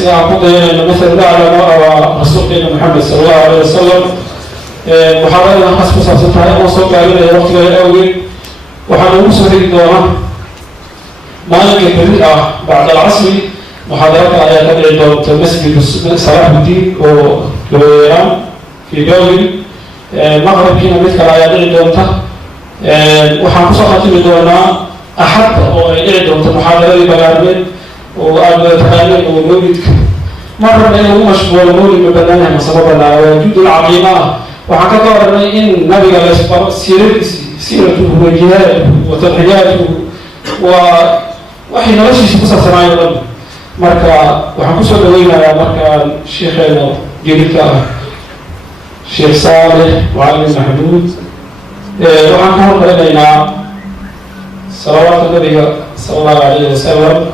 سيدنا قضينا مثل الأعلى ورسولنا محمد صلى الله عليه وسلم محاضرة حسب صلى وصلت علينا وقت الأول وحنا نوصل الدورة ما يمكن بعد العصر محاضرات على تبع مسجد صلاح الدين وإيران في دولي المغرب هنا مثل على الدورة وحنوصل خاتم الدورة أحد وإعداد محاضرة بلارمين وتعليم ومولد مرة إنه مشغول مولد ببنانها مصابة وجود العظيمة وحكى إن النبي عليه الصلاة والسلام سيرته وجهاده وتضحياته وحين رشي قصص سماعي مركا وحنوصل دوينا مركا شيخنا جديد شيخ صالح معلم محمود وحنكون لدينا صلوات النبي صلى الله عليه وسلم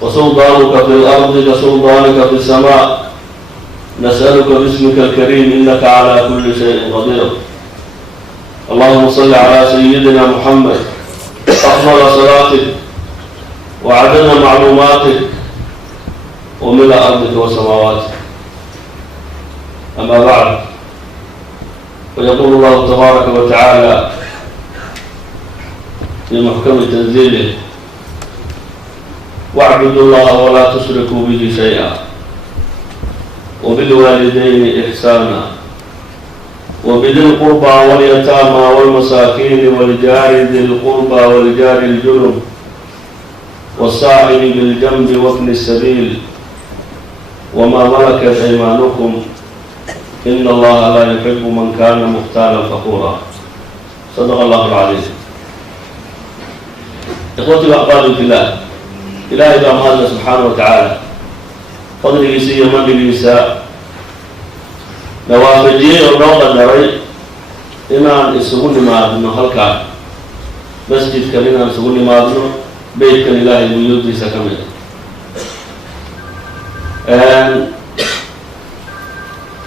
وسلطانك في الأرض كسلطانك في السماء نسألك باسمك الكريم إنك على كل شيء قدير. اللهم صل على سيدنا محمد أفضل صلاتك وعدد معلوماتك وملء أرضك وسماواتك. أما بعد فيقول الله تبارك وتعالى في محكم تنزيله واعبدوا الله ولا تشركوا به شيئا وبالوالدين إحسانا وبذي القربى واليتامى والمساكين والجار ذي القربى والجار الجنب والصاحب بالجنب وابن السبيل وما ملكت أيمانكم إن الله لا يحب من كان مختالا فخورا. صدق الله العظيم. إخوتي وأحبابي في الله، إلهي بأمهاتنا سبحانه وتعالى فضل جيسي من جيسا نوافجي ونوضا نري إمان إسهوني ما أبنو هلكا مسجد كلنا إسهوني ما أبنو بيت كان إلهي بيوت ديسا كمين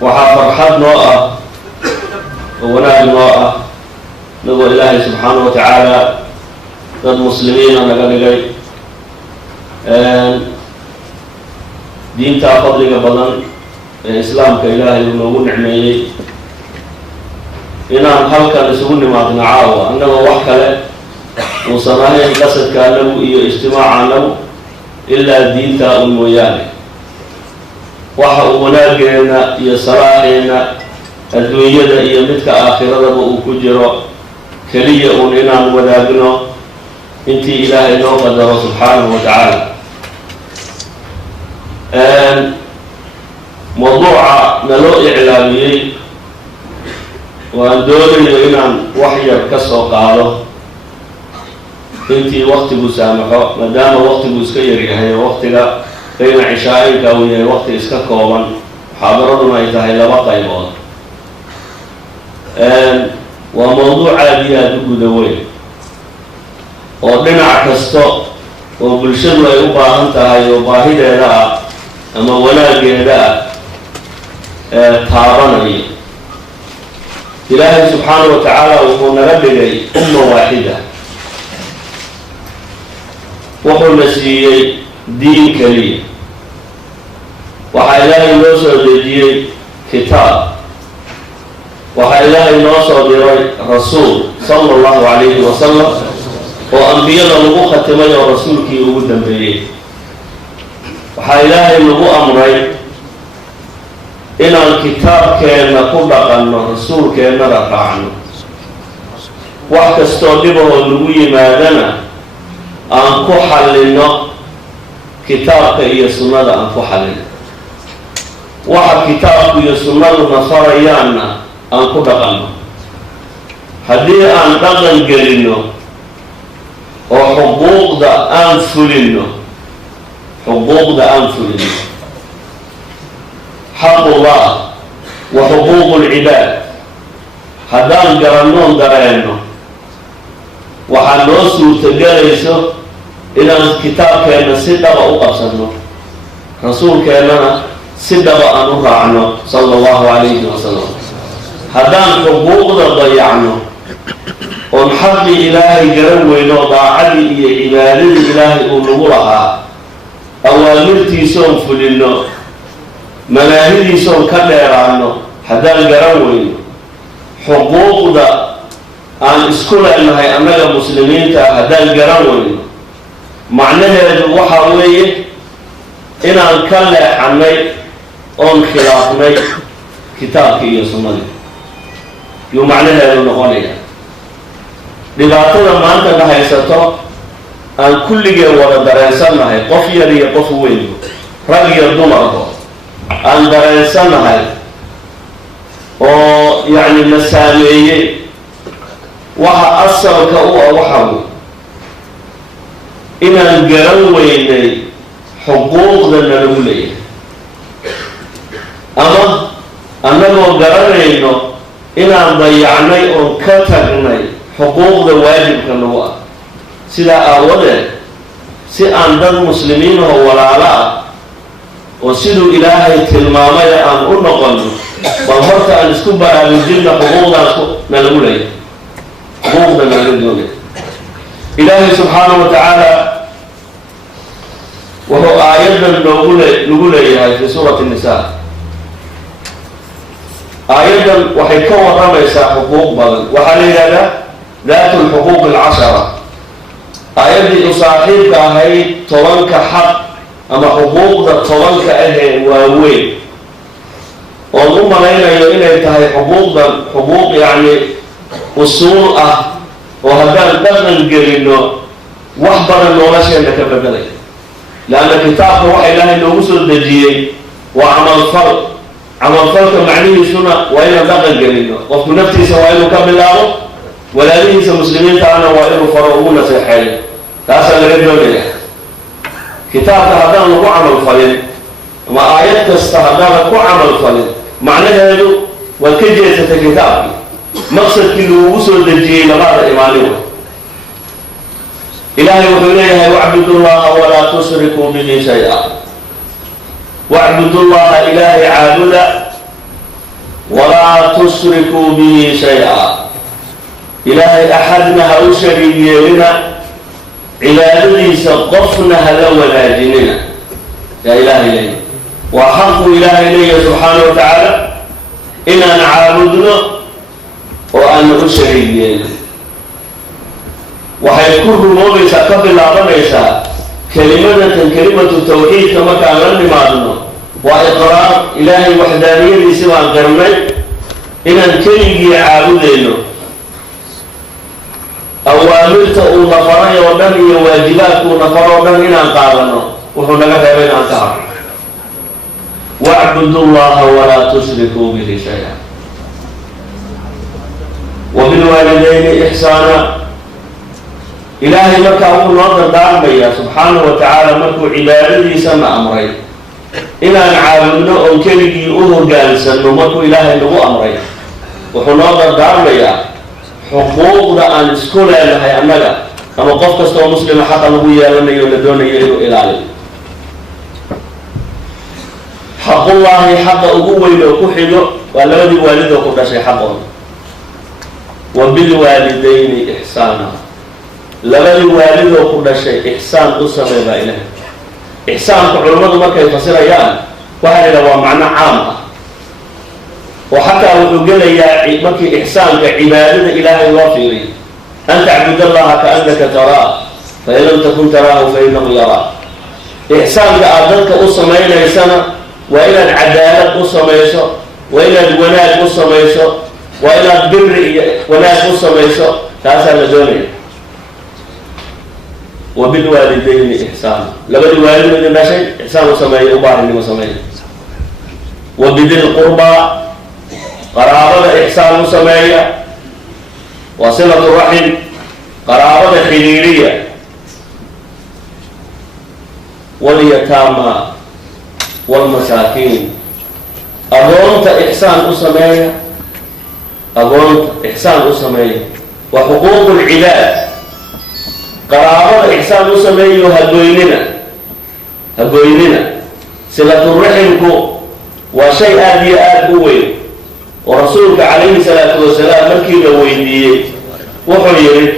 وحا فرحات نوعا ونال نوعا نقول إلهي سبحانه وتعالى ضد مسلمين أنا قال لي diinta fadliga badan ee islaamka ilaahay uu noogu nicmeeyey inaan halkan isugu nimaadno caawa annagoo wax kale uusan ahayn qasadka annagu iyo ijtimaaca annagu ilaa diinta un mooyaane waxa uu wanaageena iyo salaaxeena adduunyada iyo midka aakhiradaba uu ku jiro keliya un inaan wadaagno intii ilaahay noo qadaro subxaanahu wa tacaala. موضوع نلو إعلامي وأن دولي إنان وحير كسو قالو انتي وقت بسامحو مدام وقت بسكيري هي وقتك بين عشائك وهي وقت إسكاكوما حاضرنا إتاهي لبقى يموت وموضوع عادية دقو دوي ودنا عكستو وبالشدوى يبقى أنت هاي وباهدة لها أما وناجه تارني إلهي سبحانه وتعالى وقلنا ربي أمة واحدة وقلنا سيئي دين كريم وحيلاهي نوصل لدي كتاب وحيلاهي نوصل لرسول صلى الله عليه وسلم وأنبياء لغو ختمي ورسولك يقودن بيه وحا إلهي لغو أمري إن الكتاب كان قبقا رسول كان رفعنا وحكا استوجبه اللغوية مادنا أنكو حلنا كتابك هي سنة أنكو حلنا وحا كتابك هي سنة نصريانا أنكو دقنا هذه أن دقن قلنا وحقوق دا أنفلنا حقوق دا أنفلنا حق الله وحقوق العباد هذان قرنون درينه وحنوسو تجلسه إلى الكتاب كان سدغ أقصنه رسول كان سدغ أنرعنه صلى الله عليه وسلم هذان حقوق ضيعنه ونحب إلهي جروينه ضاعدي عبادة إلهي أولورها أوامرتي سون فلنه مناهدي سون كديرانه هذان جروينه حقوق ذا عن إسكول أنها أمال المسلمين هذان جروينه معناها وحويه إن أنكل عني أن خلافني كتابك يسمى يوم معناها النقطة dhibaatada maanta ka haysato aan kulligee wada dareensanahay qof yar iyo qof weyn rag iyo dumarba aan dareensanahay oo yani la saameeyey waxa asalka u ah waxa inaan garan weynay xuquuqda lagu leeyahay ama annagoo garanayno inaan dayacnay oon ka tagnay حقوق الواجب كنوا سلا أوله سأن ضد مسلمين ولا لا وسلوا إلهي تلمامة أن أنقل وهرت أن استبر على الجنة حقوقنا نلولي حقوقنا نلولي إلهي سبحانه وتعالى وهو آياتنا نقولي في سورة النساء آياتنا وحيكون رميسا حقوق بغل وحالي ذات الحقوق العشرة آيات أصاحبك هاي طولنك حق أما حقوق ذا طولنك أهل ووين والله لينا يوئنا يتهي حقوق يعني أصول وهذا الدخل قرينه وحبر النوراشي أنك بدلي لأن كتاب وحي الله إنه وصل دجيي وعمل فرق عمل فرق معنيه سنة وإلا دخل قرينه وفي نفسي سوائله كامل الله ولا ليس مسلمين تعالى وإنه فرعون سيحيل تأسأل رجل كتاب هذا هو عمل فلن وما آيات تستهدان هو عمل فلن معنى هذا والكجية كتاب مقصد كله وصل للجيل لغاية إيمانه إلهي وحليها واعبدوا الله ولا تشركوا به شيئا واعبدوا الله إلهي عابدا ولا تشركوا به شيئا إلهي أحدنا هؤشري لنا عبادتي سقفنا هذا ولا جننا يا إلهي لي وحق إلهي لي سبحانه وتعالى إن نعبدنا وأن أشري لنا وحيكون موسى قبل عربيسا كلمة التوحيد كما كان لمعنا وإقرار إلهي وحدانية سوى القرنين إن الكلمة عابدنا أوامرت ونفري ودني واجبات ونفر ودني نقارنا وحنا بين أنتهر واعبدوا الله ولا تشركوا به شيئا وبالوالدين إحسانا إلهي مكة أقول نظر دار بيا سبحانه وتعالى مكة عبادتي سمع أمرين إنا نعابدنا أو كلمة أهر جالسا ومكة إلهي له أمرين وحنا نظر دار بيا حقوق أن سكول لها أملا أما قف كستو مسلم حتى نبويا لما يولدون يلو إلى علم حق الله حق أبوه إلو كحلو والذي والده كل شيء حقه وبالوالدين إحسانا لذي والده كل شيء إحسان أسر إليه إحسان علماء ما كيف يفسر أيام وهذا هو معنى عام وحتى وقال يا مكي إحسان كعبادة إلهي وافري أن تعبد الله كأنك تراه فإن لم تكن تراه فإنه يراك. إحسان كأدلك أصمين سنة وإلى العدالة أصميسو وإلى الوناك أصميسو وإلى البر وناك أصميسو تاسع لزوني. وبالوالدين إحسان لما الوالدين ما شيء إحسان أصمي وبارني أصمي. وبذي القربى قرابة إحسان أصمي وصلة الرحم قرابة خيرية. واليتامى والمساكين أظنت إحسان أصمي أظنت إحسان أصمي. وحقوق العباد قرابة إحسان أصمي هبويننا صلة الرحم وشيء آدي قوي. ورسولك عليه الصلاة والسلام مكي لويديه وحيرك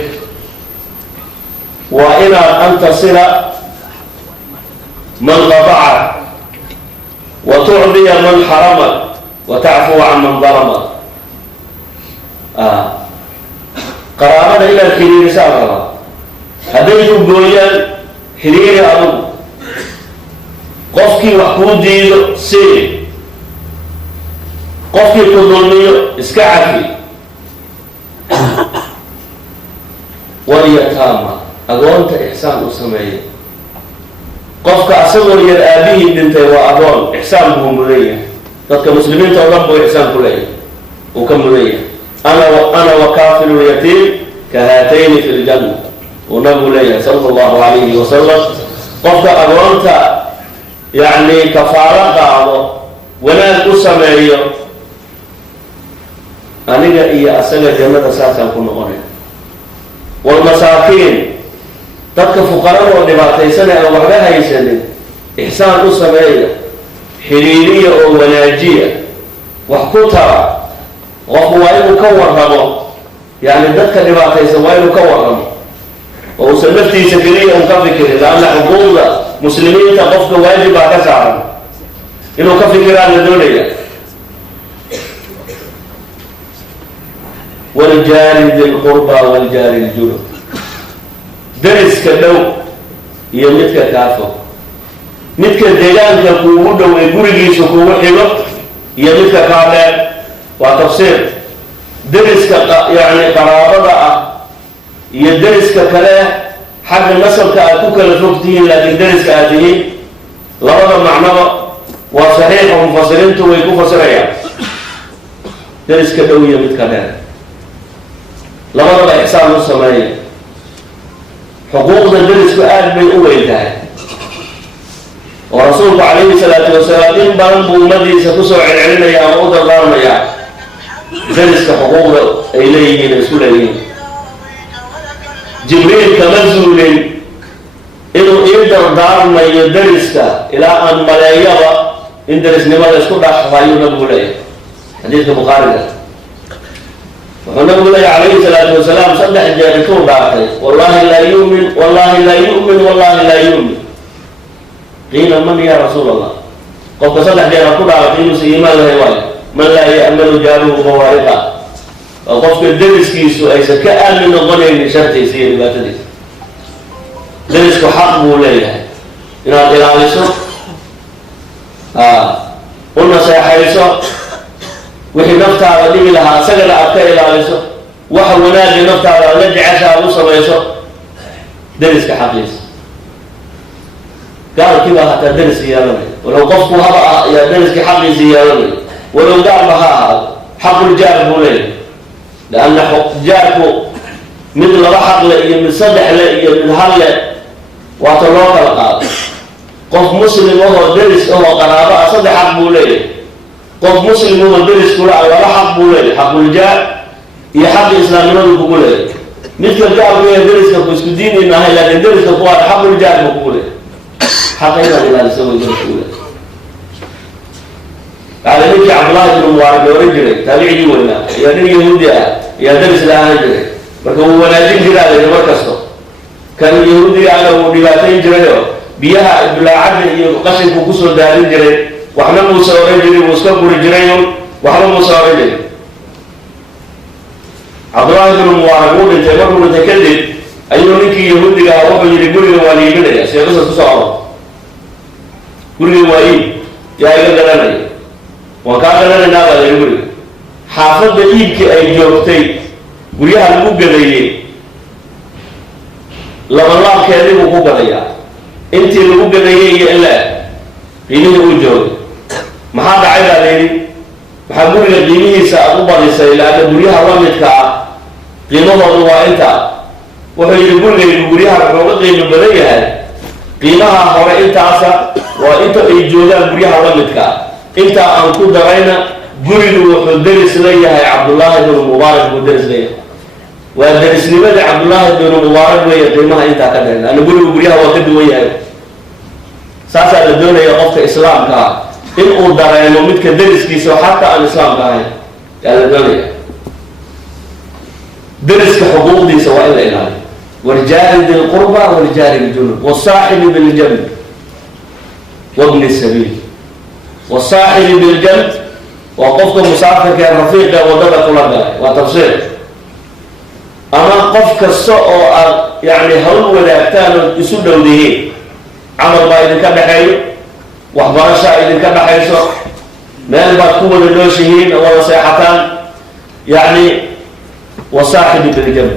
وإن أن تصل من قطعك وتعطي من حرمك وتعفو عن من ظلمك. قرابة إلى الحرير سابقا هديت بويا حرير أبو قفكي وحودي سيري قفكي كظلمي اسكعفي. واليتامى أقولت إحسان أسمعي قفك أصغر يرآبيه بنتي وأبون إحسان بهم مليه قد مسلمين تربوا إحسان كليه وكم مليه. أنا وكافل اليتيم كهاتين في الجنة ونبو ليه صلى الله عليه وسلم. قفك أقولت يعني كفارة قاعدة ونال أسمعي أنيقا إيا أسغر جنة ساسا كنا قريب. والمساكين تبقى فقراء ونباتي سنة أو وحدها يسنة إحسان أسمية حريرية أو وناجية وحكوتها وهو مكور رمو يعني ذلك نباتي سنة مكور رمو وسنفتي سكرية وكفكرة لأن حقوق مسلمين تقفك واجب كسعا إنه كفكرة عن الدنيا. والجار ذي القربى والجار الجنب درس كدو يمتك كافو متك ديلان كوودو ويغوريغي سكو وخيلو يمتك كافو وتفسير درس يعني قرابه يدرس ككله حق النسب كاكوك لفقتين لكن درس كاته لبدا معنى وصحيح ومفسرين تو ويكون فسريا درس كدو يمتك كافو لبدا إحسان السماية. حقوق الدرس بآل من أولها ورسولك عليه الصلاة والسلام إن بلنبو مدي ستسوع العلم يا موضى الغارم يا درس كحقوق إليه رسولين. جبريل كمزول إنه يقدر دارنا يدرسك إلى أن ملايبا إن درس نمال يسكت أحفايون نبوليه حديث البخاري. ونقول عليه الصلاة والسلام صدح الجارتون باقي والله لا يؤمن والله لا يؤمن والله لا يؤمن. قيل من يا رسول الله؟ قد صدح جارتون باقي مسيما له من لا يأمن جاره بوارقه وقفك الدرس كيسو أيسا كأمن الظنين شرط يسير باتدي درسك حق بوليه إن أطلع قلنا سيحيسو وحي نفتها ودي لها سجل أبكى إلى لسه وحو وناجي نفتها ولدي عشاء وصل ويسو درس كحقيس قال كيف حتى درس يا ولو قفوا هبا يا درس كحقيس يا ولو قال بها حق الجار بوليه لأن حق جاركو مثل رحق لئي من صدح لئي من هل وطلوك القاضي قف مسلم وهو درس وهو قرابة صدح حق بوليه قف مسلم هو درس كله ولا حق بوليه حق الجار يحق الإسلام من بقوله مثل الجار بيه درس كبس كدين إنها لكن درس كبوات حق الجار بقوله حق إلا لله لسوي درس بقوله على نبي عبد الله بن مبارك ورجله تابعي ولا يا نبي يهودي يا درس لها رجله فهو وناجين جلاله مركزه كان يهودي على ودياتين جلاله بيها بلا عدل يقسم بقصر دارين جلاله وحنا موسى ورجله وسكبر جلاله وحنا موسى ورجله cabdullaahi ibnu mubaarak wuu dhintay, markuu dhintay kadib ayuu ninkii yahuudiga ah wuxuu yidhi guriga waa liibinaya, see qisas ku soo aro guriga waa iib, yaa iga garanaya, waan kaa garanaynaa baa layihi guriga. xaafadda iibkii ay joogtay guryaha lagu gadaeyey labalaabkeedii buu ku gadayaa, intii lagu gadaeyey iyo ilaa qiimihii uu joogay. maxaa dhacay baa layidhi, waxaa guriga qiimihiisa aad u badisay, laanna guryaha la midka ah qiimahoodu waa intaa. wuxuu yidhi gurigaygu guryaha wuxuu uga qiimo badan yahay, qiimaha hore intaasa waa inta ay joogaan guryaha la midka ah, intaa aan ku darayna gurigu wuxuu deris leeyahay cabdullaahi binu mubaarak buu deris leeyahay. waa derisnimadii cabdullaahi binu mubaarak weeye qiimaha intaa ka daran, laanna gurigu guryaha waa ka duwan yahay. saasaa la doonaya qofka islaamka ah in uu dareemo midka deriskiisa oo xataa aan islaamka ahayn, yaa la doonaya. deriska xuquuqdiisa waa in la ilaaliyo. waljaari bilqurba waljaari biljunub wasaaxibi biljanb wabni sabiil. wasaaxibi biljanb waa qofka musaafirka ee rafiiqa wadada kula galay, waa tafsiir. ama qof kasta oo aad yani hawl wadaagtaan oo isu dhowdihiin, camal baa idinka dhexeeyo, waxbarashaa idinka dhexayso, meel baad ku wada nooshihiin oo wada seexataan, yani wasaaxibi biljanb.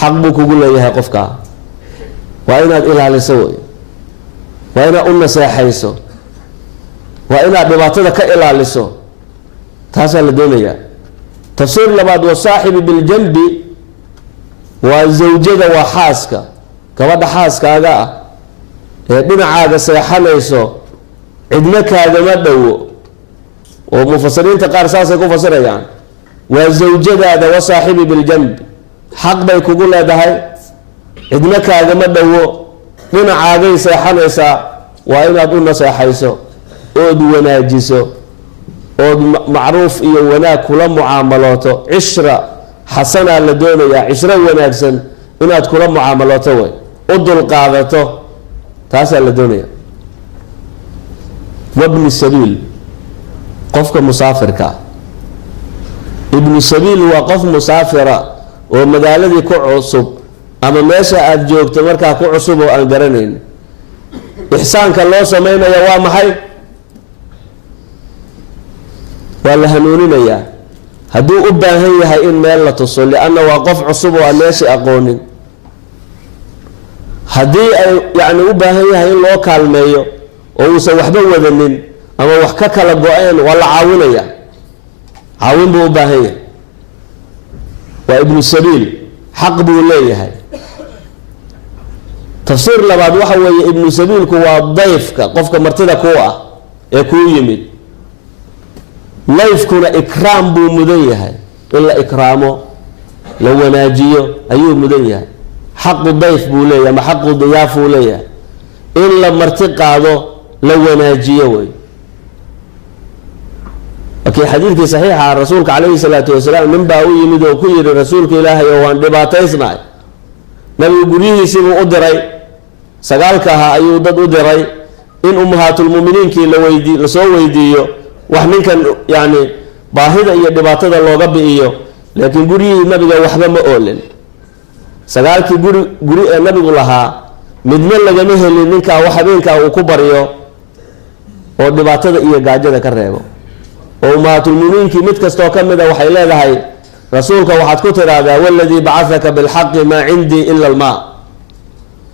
xaq buu kugu leeyahay qofka, waa inaad ilaaliso wey, waa inaad u naseexayso, waa inaad dhibaatada ka ilaaliso, taasaa la doonayaa. tafsiir labaad wasaaxibi biljanbi waa zawjada, waa xaaska, gabadha xaaskaaga ah ee dhinacaaga seexanayso, cidna kaagama dhowo, oo mufasiriinta qaar saasay ku fasirayaan. waa zawjadaada, wasaaxibi biljanbi, xaq bay kugu leedahay, cidna kaagama dhowo, dhinacaagay seexanaysaa, waa inaad u naseexayso ood wanaajiso, ood macruuf iyo wanaag kula mucaamalooto. cishra xasanaa la doonayaa, cishro wanaagsan inaad kula mucaamalooto wey, u dulqaadato, taasaa la doonaya. wabni sabiil, qofka musaafirka. ibnu sabiil waa qof musaafira oo magaaladii ku cusub ama meesha aada joogto markaa ku cusub oo aan garanayn. ixsaanka loo sameynaya waa maxay? waa la hanuuninayaa hadduu u baahan yahay in meel la tuso, lianna waa qof cusub oo aan meeshii aqoonin. haddii ay yani u baahan yahay in loo kaalmeeyo oo uusan waxba wadanin ama wax ka kala go-een, waa la caawinaya, caawin buu u baahan yahay. waa ibnu sabiil, xaq buu leeyahay. tafsiir labaad waxa weeye ibnu sabiilku waa dayfka, qofka martida ku ah ee kuu yimid. dayfkuna ikraam buu mudan yahay, in la ikraamo, la wanaajiyo ayuu mudan yahay. xaqu dayf buu leeyahay ama xaqu diyaaf buu leeyahay, in la marti qaado, la wanaajiyo wey. laakiin xadiidkii saxiixa rasuulka calayhi salaatu wasalaam, nin baa u yimid oo ku yidhi rasuulka ilaahay oo waan dhibaataysnahay. nabigu guryihiisiibuu u diray, sagaalka ahaa ayuu dad u diray in ummahaatulmuminiinkii lasoo weydiiyo wax ninkan yani baahida iyo dhibaatada looga bi'iyo. laakiin guryihii nabiga waxba ma oolin. sagaalkii guri ee nabigu lahaa midna lagama helin ninkaa wax habeenkaa uu ku baryo oo dhibaatada iyo gaajada ka reebo. oo ummahaatulmuminiinkii mid kastoo ka mid a waxay leedahay, rasuulka waxaad ku tiraahdaa waladii bacahaka bilxaqi maa cindii ila almaa.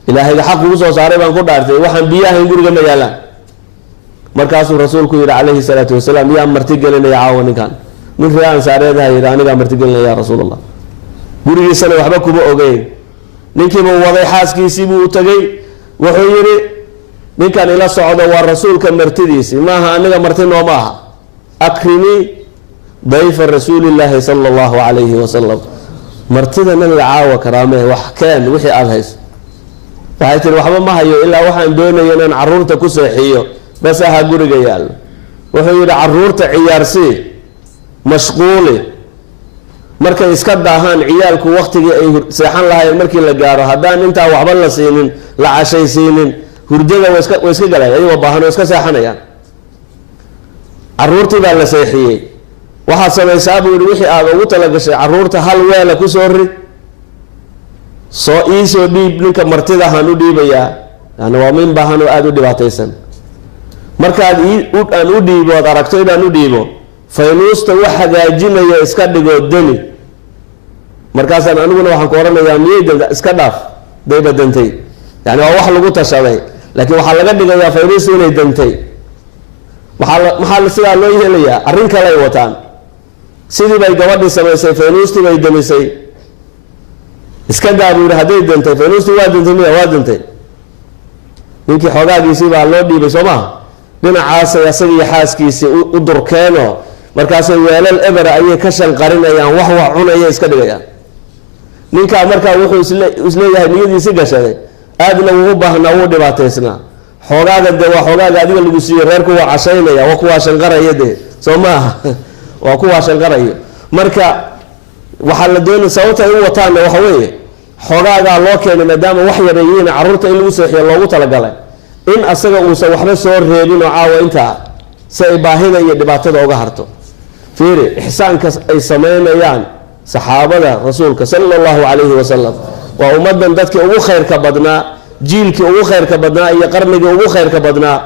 ilaahayga xaq ugu soo saaray baan ku dhaartay, waxaan biyo ahayn guriga ma yaalaan. markaasuu rasuulku yidhi calayhi salaatu wasalaam, yaa marti gelinaya caawa ninkan? nin ree ansaareedaha yidhi anigaa marti gelinaya ya rasuul allah. gurigiisana waxba kuma ogeyn. ninkiibuu waday, xaaskiisiibuu u tegey, wuxuu yidhi ninkan ila socdo waa rasuulka martidiisii, maaha aniga marti nooma aha. akrimii dayfa rasuulillaahi sala allahu calayhi wasalam, martida nabiga caawa karaamee, wax keen wixii aada hayso. waxay tiri waxba ma hayo ilaa waxaan doonaya inaan caruurta ku seexiyo bas aha guriga yaallo. wuxuu yidhi caruurta ciyaarsii, mashquuli, markay iska daahaan ciyaalku waktigii ay seexan lahayn markii la gaaro, haddaan intaa waxba la siinin, la cashaysiinin, hurdada way iska galaya, ayagoo baahan oo iska seexanayaan. caruurtii baa la seexiyey, waxaad samaysaa buu yidhi wixii aad ugu talagashay caruurta hal weela ku soo rid iisoo dhiib ninka martida haan u dhiibayaa, yani waa min baahan oo aada u dhibaataysan. markaad aan u dhiibo oad aragto inaan u dhiibo faynuusta wax hagaajinaya iska dhigoo deni, markaasaan aniguna waxaan ku oranayaa miyay danta iska dhaaf dayba dantay, yani waa wax lagu tashaday laakiin waxaa laga dhigayaa faynuusta inay dantay. maxaa sidaa loo yeelayaa? arrin kale ay wataan. sidii bay gabadhii samaysay, faynuustii bay damisay, iska daa buu yidhi hadday dantay, faynuustii waa dantay miya? waa dantay. ninkii xoogaagiisii baa loo dhiibay soo maha, dhinacaasay asagii xaaskiisii u durkeeno markaasay weelal ebera ayay ka shanqarinayaan, wax cunaya iska dhigayaan. ninkaa markaa wuxuu isleeyahay niyadiisi gashaday, aadna wuu u baahnaa, wuu dhibaataysnaa. xoogaaga dee waa xoogaaga adiga lagu siiyo, reerku waa cashaynaya, waa kuwaa shanqaraya dee soo maaha waa kuwaa shanqaraya. marka waxaa la doonay sababta ay u wataanna waxa weeye xoogaagaa loo keenay maadaama wax yareeyihiin carruurta in lagu seexiyo loogu talagalay, in asaga uusan waxba soo reebin oo caawa intaa si ay baahida iyo dhibaatada uga harto. fiiri ixsaanka ay samaynayaan saxaabada rasuulka sala allahu calayhi wasalam, waa ummadan dadkii ugu khayrka badnaa, jiilkii ugu khayrka badnaa iyo qarnigii ugu khayrka badnaa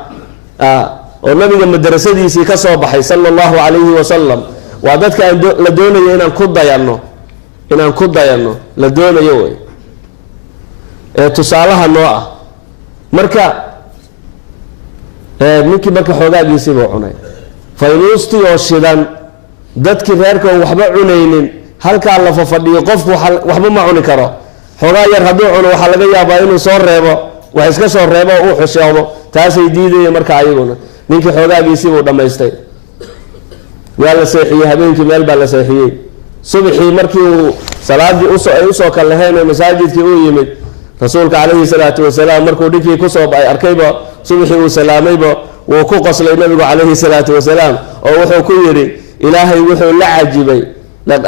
oo nabiga madrasadiisii ka soo baxay sala allahu calayhi wasalam. waa dadka la doonayo inaan ku dayanno la doonayo wey, ee tusaalaha noo ah. marka ninkii marka xoogaagiisii buu cunay, faynuustii oo shidan, dadkii reerkoon waxba cunaynin, halkaa la fafadhiyo qofku waxba ma cuni karo. xoogaa yar hadduu cuno waxaa laga yaabaa inuu soo reebo, wax iska soo reebo oo uu xishoobo, taasay diidayeen marka ayaguna. ninkii xoogaagiisii buu dhammaystay, waa la seexiyey, habeenkii meel baa la seexiyey. subaxii markii uu salaadii ay usoo kallaheen oo masaajidkii uu yimid, rasuulka calayhi salaatu wasalaam markuu ninkii kusoo baxay arkayba, subaxii uu salaamayba, wuu ku qoslay nabigu calayhi salaatu wasalaam oo wuxuu ku yidhi ilaahay wuxuu la cajibay,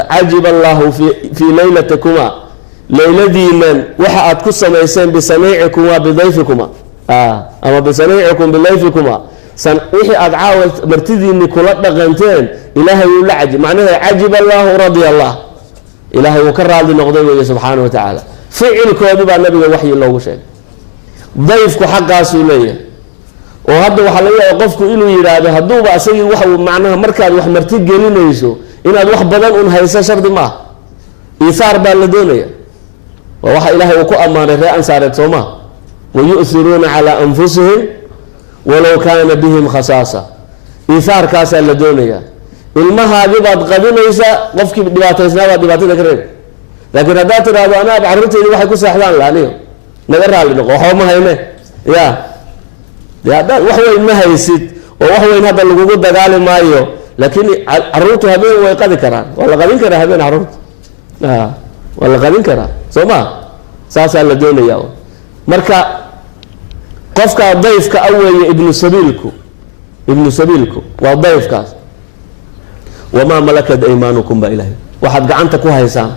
cajiba allahu fii laylatikuma, layladiinan waxa aad ku samayseen bisaniicikuma bidayfikuma, ama bisaniicikum bilayfikuma, wixii aad caawa martidiinni kula dhaqanteen ilaahay wuu la cajib. macnaha cajiba allahu radia allah, ilaahay wuu ka raadli noqday weeye subxaana wa tacaala. ficilkoodii baa nabiga waxyi loogu sheegay. dayfku xaqaasuu leeyahay, oo hadda waxaa laga yaaba qofku inuu yidhaahdo hadduuba asagii wax macnaha markaad wax marti gelinayso inaad wax badan un hayso shardi maaha, iihaar baa la doonaya. waa waxa ilaahay uu ku ammaanay reer ansaareed soo maha, wayu'hiruuna calaa anfusihim walow kaana bihim khasaasa. iihaarkaasaa la doonaya. ilmahaagi baad qadinaysaa, qofkii dhibaataysnaa baad dhibaatada ka reebay. laakiin haddaad tidhaahdo anaab carruurteydi waxay ku seexdaan laaniyo naga raalli noqo, waxba ma hayne ya haddaad wax weyn ma haysid oo wax weyn hadda lagugu dagaali maayo, laakiin carruurtu habeen way qadi karaan, waa la qadin karaa habeen carruurta, waa la qadin karaa soo maa. saasaa la doonaya. marka qofkaa dayfka aweeye ibnu sabiilku waa dayfkaas. wamaa malakat aymaanukum baa ilahay, waxaad gacanta ku haysaan